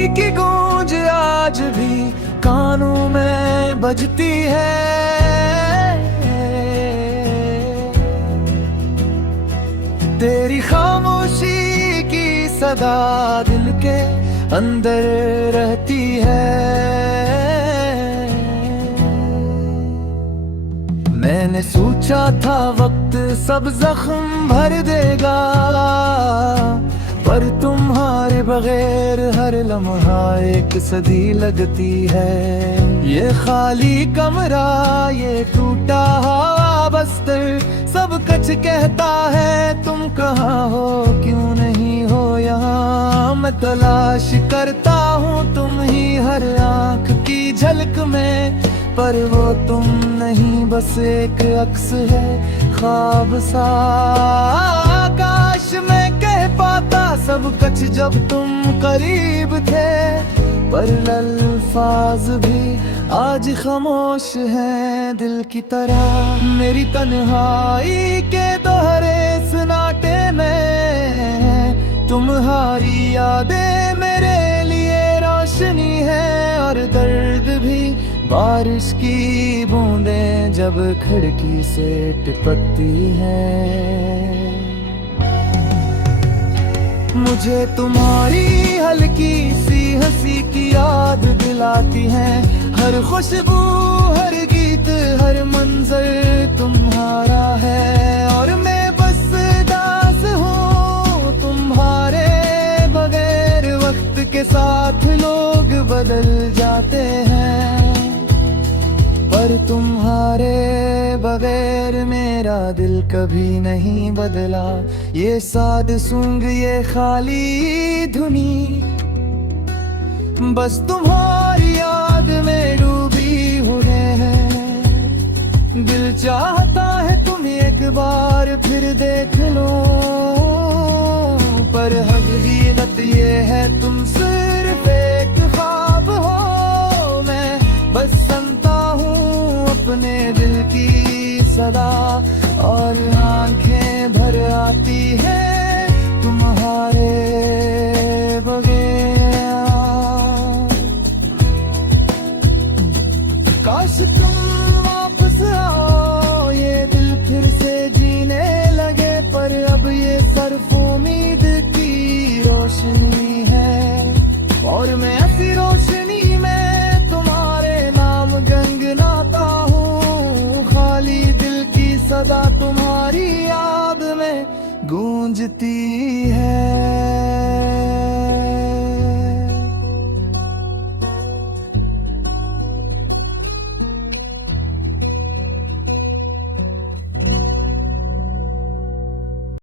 उसी की गूंज आज भी कानों में बजती है। तेरी खामोशी की सदा दिल के अंदर रहती है। मैंने सोचा था वक्त सब जख्म भर देगा, पर तुम्हारे बगैर हर लम्हा एक सदी लगती है। ये खाली कमरा, ये टूटा हुआ बस्तर, सब कुछ कहता है तुम कहाँ हो, क्यों नहीं हो यहाँ। मैं तलाश करता हूँ तुम ही हर आँख की झलक में, पर वो तुम नहीं, बस एक अक्स है ख्वाब सा। काश मैं कह पाता सब कुछ जब तुम करीब थे, पर अल्फाज भी आज खामोश हैं दिल की तरह। मेरी तन्हाई के दोहरे सन्नाटे में तुम्हारी यादें मेरे लिए रोशनी है, और दर्द भी बारिश की बूंदें जब खिड़की से टपकती हैं। मुझे तुम्हारी हल्की सी हंसी की याद दिलाती है, हर खुशबू हर गीत हर मंजर तुम्हारा है। और मैं बस दास हूँ तुम्हारे बगैर, वक्त के साथ लोग बदल जाते हैं, पर तुम्हारे बगैर मेरा दिल कभी नहीं बदला। ये साद सूंग ये खाली धुनी, बस तुम्हारी याद में डूबी हुए हैं। दिल चाहता है तुम एक बार फिर देख लो, पर हकीकत ये है तुम सिर्फ एक ख्वाब हो। मैं बस सुनता हूँ अपने दिल की सदा, और आंखें भर आती है तुम्हारे बगैर। काश तुम वापस आओ, ये दिल फिर से जीने लगे, पर अब ये सिर्फ उम्मीद की रोशनी है। और मैं ऐसी रोशनी में तुम्हारे नाम गनगनाता हूँ, खाली दिल की सदा तुम्हारी याद में गूंजती है।